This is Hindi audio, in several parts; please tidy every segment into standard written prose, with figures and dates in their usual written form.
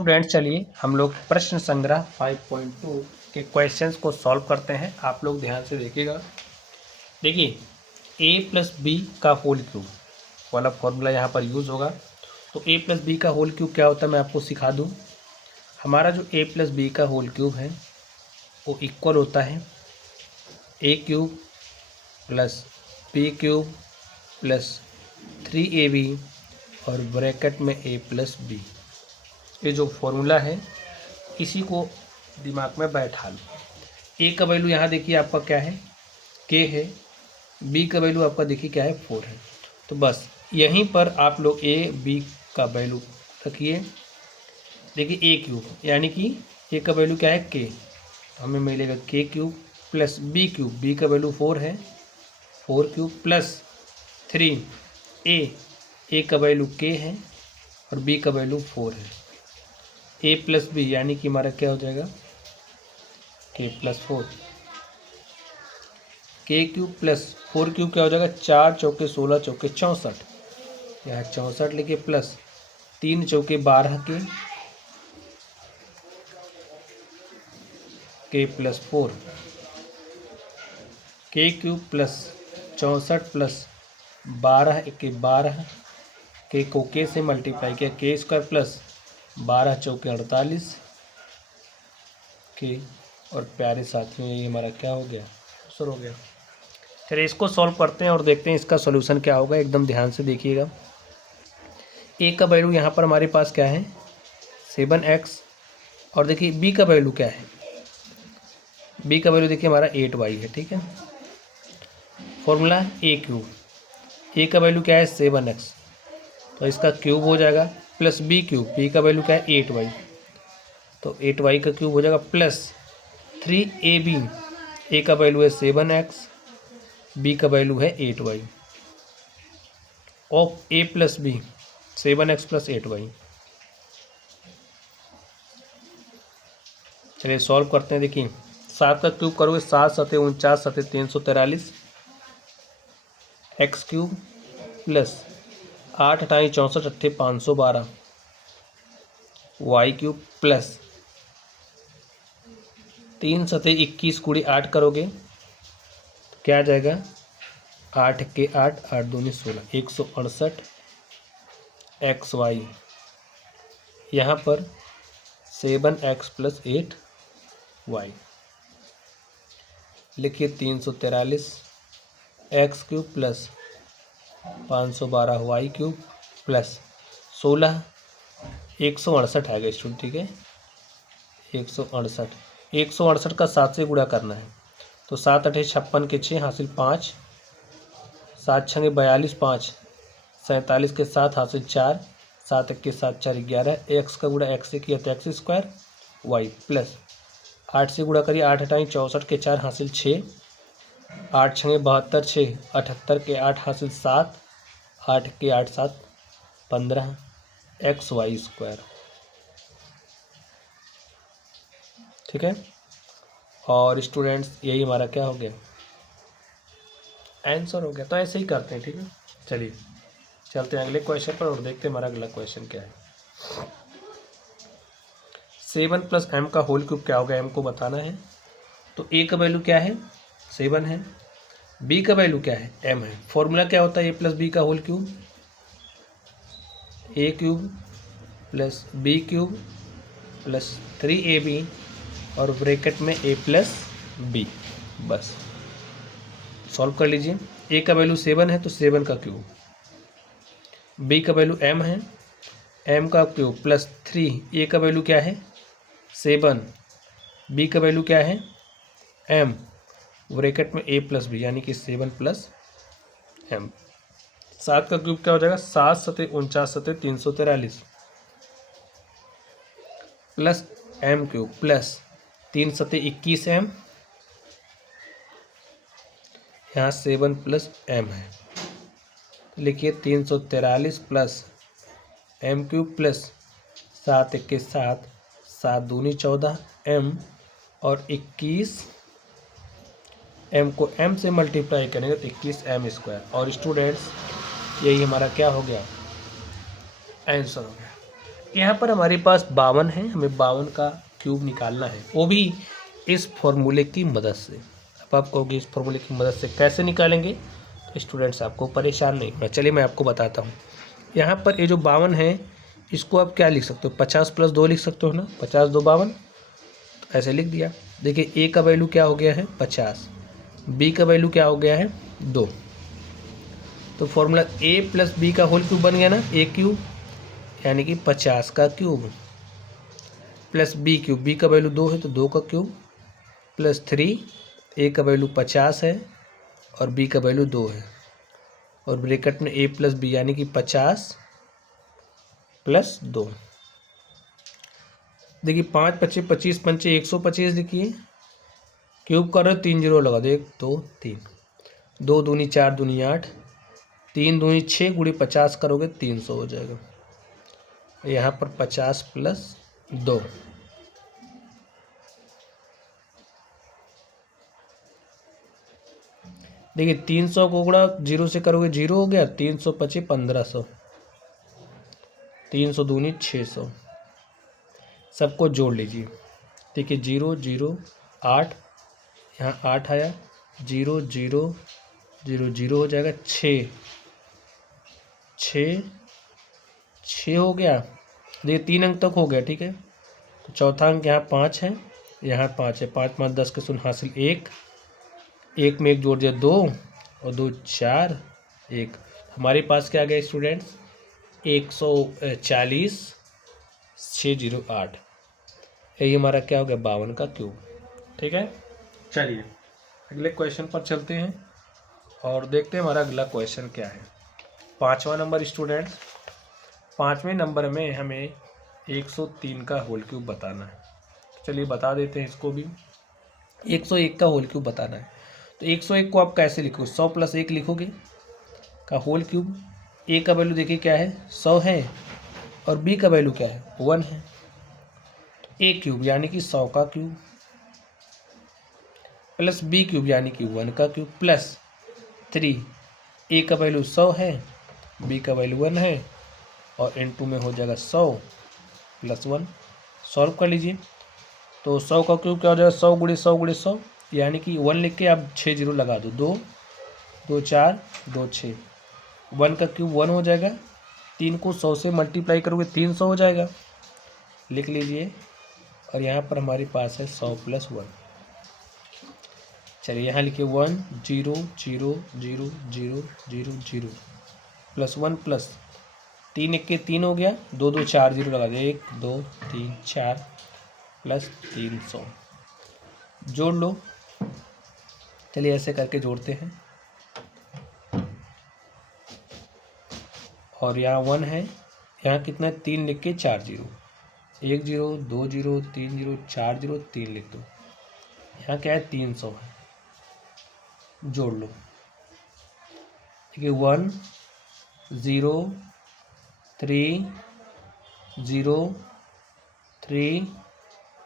स्टूडेंट चलिए हम लोग प्रश्न संग्रह 5.2 के क्वेश्चंस को सॉल्व करते हैं। आप लोग ध्यान से देखिएगा। देखिए a प्लस बी का होल क्यूब वाला फॉर्मूला यहाँ पर यूज़ होगा। तो a प्लस बी का होल क्यूब क्या होता है मैं आपको सिखा दूँ। हमारा जो a प्लस बी का होल क्यूब है वो इक्वल होता है a cube plus B cube plus 3ab और ब्रैकेट में a प्लस बी। ये जो फॉर्मूला है इसी को दिमाग में बैठा लो। ए का वैल्यू यहाँ देखिए आपका क्या है, के है। बी का वैल्यू आपका देखिए क्या है, 4 है। तो बस यहीं पर आप लोग ए बी का वैल्यू रखिए। देखिए ए क्यूब यानी कि ए का वैल्यू क्या है, के। तो हमें मिलेगा के cube plus B cube, B का वैल्यू 4 है, 4 क्यूब प्लस 3 ए का वैल्यू के है और बी का वैल्यू 4 है। ए प्लस बी यानी कि हमारा क्या हो जाएगा, के प्लस 4। के क्यूब प्लस 4 क्यूब क्या हो जाएगा, 4 चौके 16 चौके 64, यहाँ 64 लिखे प्लस 3 चौके 12 के प्लस 4। के क्यूब प्लस 64 प्लस 12 के 12 के को के से मल्टीप्लाई किया, के स्क्वायर प्लस 12 चौके 48 के। और प्यारे साथियों ये हमारा क्या हो गया, आंसर हो गया। चलिए इसको सॉल्व करते हैं और देखते हैं इसका सॉल्यूशन क्या होगा। एकदम ध्यान से देखिएगा। ए का वैल्यू यहाँ पर हमारे पास क्या है, 7x। और देखिए बी का वैल्यू क्या है, बी का वैल्यू देखिए हमारा 8y है। ठीक है, फॉर्मूला ए क्यूब, ए का वैल्यू क्या है 7x, तो इसका क्यूब हो जाएगा प्लस बी क्यूब, बी का वैल्यू क्या है 8y, तो 8y का क्यूब हो जाएगा प्लस 3ab। ए का वैल्यू है 7x, बी का वैल्यू है 8y of A plus B, 7x plus 8y। चलिए सॉल्व करते हैं। देखिए 7 का क्यूब करोगे 7 सते 49 सते 343 एक्स क्यूब प्लस 8 अठाई 64 अट्ठे 512 वाई क्यूब प्लस 3 सते 21 कुड़ी 8 करोगे तो क्या आ जाएगा, 8 के 8 8 दूनी 16, 168 एक्स वाई। यहाँ पर 7x प्लस 8y लिखिए 343 x cube plus 512 y cube plus 16 168 आएगा स्टूडेंट। ठीक है, 168 का 7 से गुणा करना है। तो 7 अठे 56 के 6 हासिल 5, 7 छंगे 42 5 47 के 7 हासिल 4, 7 1 के 7 4 11, एक्स का गुणा एक्स से किया तो एक्स स्क्वायर वाई प्लस 8 से गुणा करिए 8 अठाई 64 के 4 हासिल 6, 8 छंगे 72 6 78 के 8 हासिल 7, 8 के 8 7 15 एक्स वाई स्क्वायर। ठीक है, और स्टूडेंट्स यही हमारा क्या हो गया, आंसर हो गया। तो ऐसे ही करते हैं। ठीक है, चलिए चलते हैं अगले क्वेश्चन पर और देखते हैं हमारा अगला क्वेश्चन क्या है। 7 प्लस एम का होल क्यूब क्या होगा, एम को बताना है। तो ए का वैल्यू क्या है 7 है, बी का वैल्यू क्या है एम है। फॉर्मूला क्या होता है ए प्लस बी का whole cube, a cube plus B cube plus 3ab और ब्रैकेट में a प्लस बी। बस सॉल्व कर लीजिए। ए का वैल्यू 7 है तो 7 का क्यूब, बी का वैल्यू m है, m का क्यूब प्लस 3, ए का वैल्यू क्या है 7, बी का वैल्यू क्या है m, ब्रैकेट में a प्लस बी यानी कि 7 प्लस m। 7 का क्यूब क्या हो जाएगा, 7 सते 49 सते 343 प्लस m क्यूब प्लस 3 सते 21 m, यहाँ 7 प्लस m है। लिखिए 343 प्लस m क्यूब प्लस 7 1 के 7 7 दूनी 14 m और 21 m को m से मल्टीप्लाई करेंगे तो 21 m स्क्वायर। और स्टूडेंट्स यही हमारा क्या हो गया, आंसर हो गया। यहाँ पर हमारे पास 52 है, हमें 52 का क्यूब निकालना है, वो भी इस फॉर्मूले की मदद से। अब आप कहोगे इस फॉर्मूले की मदद से कैसे निकालेंगे, तो स्टूडेंट्स आपको परेशान नहीं होना, चलिए मैं आपको बताता हूँ। यहाँ पर ये जो 52 है इसको आप क्या लिख सकते हो, 50 + 2 लिख सकते हो ना, 50 × 2 = 52, तो ऐसे लिख दिया। देखिए ए का वैल्यू क्या हो गया है 50, बी का वैल्यू क्या हो गया है 2, तो फॉर्मूला a + b का होल क्यूब बन गया ना, a क्यूब यानी कि 50 का cube plus b cube, b का वैल्यू 2 है तो 2 का क्यूब प्लस 3, a का वैल्यू 50 है और b का वैल्यू 2 है, और ब्रैकेट में a + b यानी कि 50 + 2। देखिए 5 × 5 = 25, 5 × 125 लिखिए, क्यूब कर रहे हो 3 जीरो लगा दो, 1 2 3, 2 दूनी 4 दूनी 8, 3 दूनी 6 × 50 करोगे 300 हो जाएगा। यहाँ पर 50 + 2, देखिए 300 को गुणा 0 से करोगे 0 हो गया, 300 × 5 = 1500, 300 दूनी 600, सबको जोड़ लीजिए। देखिए 0 0 8, यहाँ 8 आया, 0 0 0 0 हो जाएगा, 6 6 6 हो गया। देखिए 3 अंक तक हो गया, ठीक है। तो चौथा अंक यहाँ 5 है, यहाँ 5 है, 5 × 5 = 10 के शून्य हासिल 1, 1 में 1 जोड़ दिया 2 और 2 4, 1, हमारे पास क्या आ गया स्टूडेंट्स 140 608, यही हमारा क्या हो गया 52 का क्यूब, ठीक है। चलिए अगले क्वेश्चन पर चलते हैं और देखते हैं हमारा अगला क्वेश्चन क्या है। 5वां नंबर स्टूडेंट्स, 5वें नंबर में हमें 103 का होल क्यूब बताना है। चलिए बता देते हैं इसको भी। 101 का होल क्यूब बताना है, तो 101 को आप कैसे लिखोगे, 100 + 1 लिखोगे का होल क्यूब। ए का वैल्यू देखिए क्या है 100 है और बी का वैल्यू क्या है 1 है, ए क्यूब यानी कि 100 का क्यूब प्लस बी क्यूब यानी कि 1 का क्यूब प्लस 3, ए का वैल्यू 100 है, बी का वैल्यू 1 है और इनटू में हो जाएगा 100 + 1। सॉल्व कर लीजिए, तो 100 का क्यूब क्या हो जाएगा 100 × 100 × 100 यानी कि 1 लिख के आप 6 जीरो लगा दो, 2 2 4 2 6, 1 का क्यूब 1 हो जाएगा, 3 को 100 से मल्टीप्लाई करोगे 300 हो जाएगा, लिख लीजिए। और यहाँ पर हमारे पास है 100 + 1। चलिए यहाँ लिखिए 1 0 0 0 0 0 0 प्लस 1 प्लस 3 1 के 3 हो गया, 2 2 4 जीरो लगा दे, 1 2 3 4 प्लस 300, जोड़ लो। चलिए ऐसे करके जोड़ते हैं, और यहाँ 1 है, यहाँ कितना है 3 लिख के 4 जीरो, 1 0 2 0 3 0 4 0 3 लिख दो, यहाँ क्या है 300 है, जोड़ लो। देखिए 1 0 3 0 3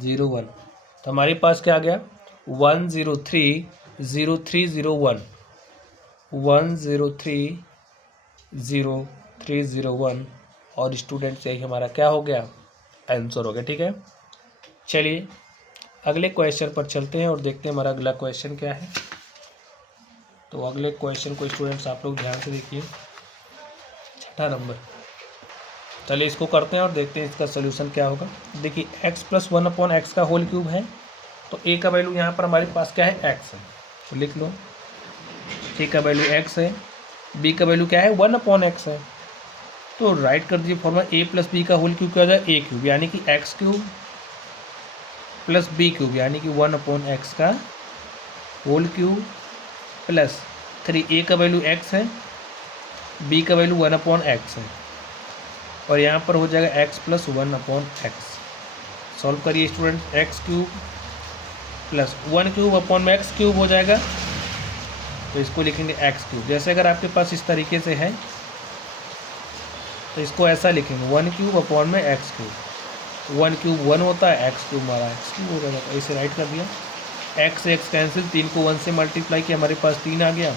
0 1, तो हमारे पास क्या आ गया 1 0 3 0 3 0 1, 1 0 3 0 3 0 1, और स्टूडेंट्स यही हमारा क्या हो गया आंसर हो गया, ठीक है। चलिए अगले क्वेश्चन पर चलते हैं और देखते हैं हमारा अगला क्वेश्चन क्या है। तो अगले क्वेश्चन को स्टूडेंट्स आप लोग ध्यान से देखिए, 6ठा नंबर। चलिए इसको करते हैं और देखते हैं इसका सोल्यूशन क्या होगा। देखिए x + 1/x का होल क्यूब है, तो a का वैल्यू यहाँ पर हमारे पास क्या है x है, तो लिख लो a का वैल्यू x है, b का वैल्यू क्या है 1/x है, तो राइट कर दीजिए फॉर्मूला a + b का होल क्यूब क्या हो जाए a क्यूब यानी कि x cube plus b cube यानी कि 1/x का होल क्यूब प्लस 3, a का वैल्यू x है, b का वैल्यू 1/x है, और यहाँ पर हो जाएगा x + 1/x। सॉल्व करिए student, x cube plus 1 cube upon में x क्यूब हो जाएगा, तो इसको लिखेंगे x क्यूब। जैसे अगर आपके पास इस तरीके से है तो इसको ऐसा लिखेंगे 1 क्यूब अपॉन में x क्यूब, 1 क्यूब 1 होता है, x क्यूब हमारा x क्यूब हो जाएगा, तो ऐसे राइट कर दिया। x से x कैंसिल, 3 को 1 से मल्टीप्लाई किया, हमारे पास 3 आ गया,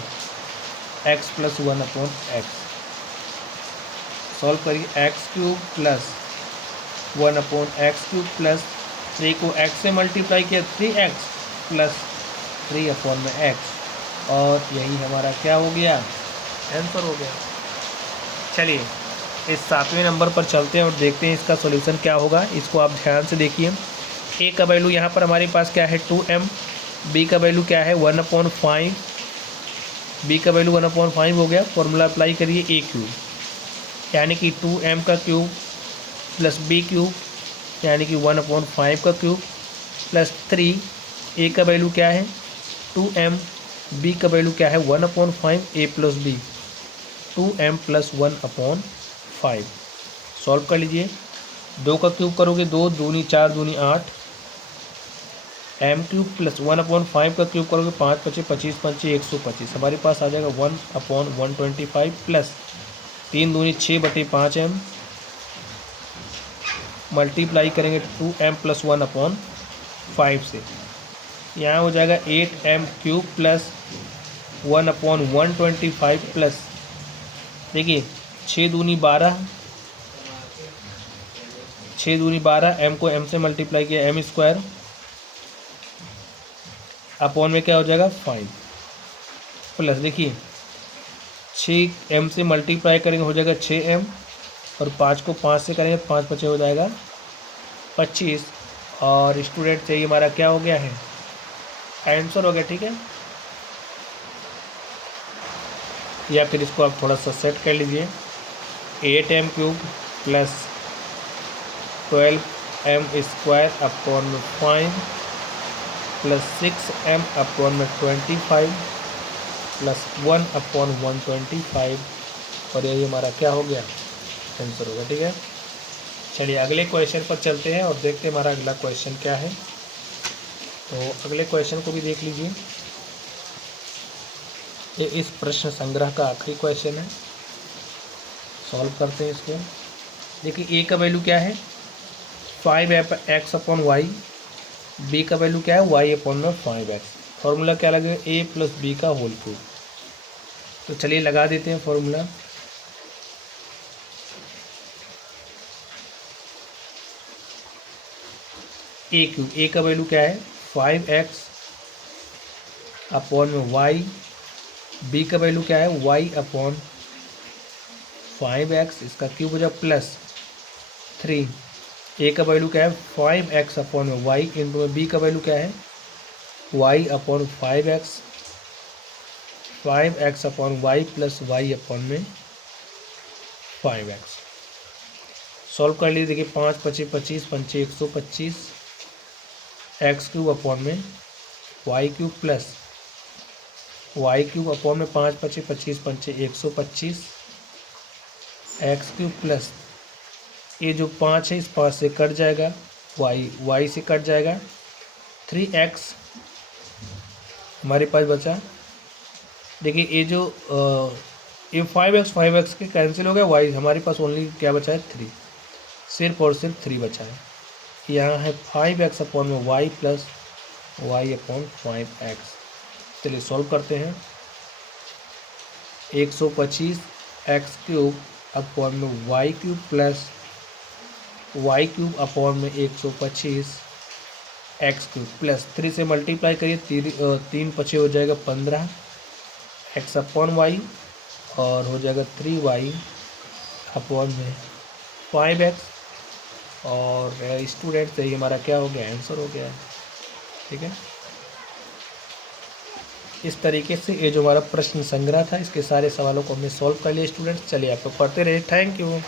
x + 1/x। सॉल्व करिए, x cube plus 1/x³ plus 3 को x से मल्टीप्लाई किया 3x प्लस 3/x, और यही हमारा क्या हो गया, आंसर हो गया। चलिए इस 7वें नंबर पर चलते हैं और देखते हैं इसका सॉल्यूशन क्या होगा। इसको आप ध्यान से देखिए। ए का वैल्यू यहाँ पर हमारे पास क्या है 2m, बी का वैल्यू क्या है 1/5, बी का वैल्यू 1/5 हो गया। फॉर्मूला अप्लाई करिए a³ यानी कि 2m का क्यूब प्लस b क्यूब यानी कि 1/5 का क्यूब प्लस 3, ए का वैल्यू क्या है 2m, बी का वैल्यू क्या है 1/5, a plus b 2m plus 1/5। Solve कर लीजिए। 2 का क्यूब करोगे 2 दूनी 4 दूनी 8, m³ प्लस 1/5 का क्यूब करोगे 5 × 25 × 125, हमारे पास आ जाएगा 1/125 प्लस 3 दूनी 6/5m, मल्टीप्लाई करेंगे 2m प्लस 1/5 से, यहाँ हो जाएगा 8m³ प्लस 1/125 प्लस, देखिए 6 दूनी 12, 6 दूनी 12, m को m से मल्टीप्लाई किया m² अपॉन में क्या हो जाएगा 5 प्लस, देखिए 6m से मल्टीप्लाई करेंगे हो जाएगा 6m, और 5 को 5 से करेंगे 5 × 5 हो जाएगा 25, और स्टूडेंट चाहिए हमारा क्या हो गया है, आंसर हो गया। ठीक है, या फिर इसको आप थोड़ा सा सेट कर लीजिए। 8m³ प्लस 12m² अपॉन में 5 प्लस 6m अपॉन में 25 प्लस 1/125, और यही हमारा क्या हो गया, आंसर होगा। ठीक है, चलिए अगले क्वेश्चन पर चलते हैं और देखते हैं हमारा अगला क्वेश्चन क्या है। तो अगले क्वेश्चन को भी देख लीजिए। ये इस प्रश्न संग्रह का आखिरी क्वेश्चन है। सॉल्व करते हैं इसको। देखिए ए का वैल्यू क्या है 5x/y, बी का वैल्यू क्या है y/5x। फॉर्मूला क्या लगेगा a प्लस बी का होल क्यूब। तो चलिए लगा देते हैं फॉर्मूला। a³ a का वैल्यू क्या है 5x/y, बी का वैल्यू क्या है y/5x, इसका क्यूब हो जाए प्लस 3, ए का वैल्यू क्या है 5x/y इंटू में बी का वैल्यू क्या है y/5x, 5x/y plus y/5x। Solve कर लीजिए। देखिए 5 × 25 25 × 125, x³ अपॉन में y³ प्लस y³ अपॉन में 5 × 25 25 × 125, x³ प्लस ये जो 5 है इस 5 से कट जाएगा, y से कट जाएगा, 3x हमारे पास बचा। देखिए ये जो ये 5x के कैंसिल हो गया, y हमारे पास ओनली क्या बचा है 3, सिर्फ और सिर्फ 3 बचा है। यहाँ है 5x अपॉन में y प्लस y/5x। चलिए सॉल्व करते हैं। 125x³ अपॉन में y³ प्लस y³ अपॉन में 125x³ प्लस 3 से मल्टीप्लाई करिए, 3 × 5 हो जाएगा 15 x/y, और हो जाएगा 3y अपॉन में 5x, और स्टूडेंट से ही हमारा क्या हो गया, आंसर हो गया। ठीक है, इस तरीके से ये जो हमारा प्रश्न संग्रह था इसके सारे सवालों को हमने सॉल्व कर लिया स्टूडेंट्स। चलिए आप लोग पढ़ते रहिए। Thank you.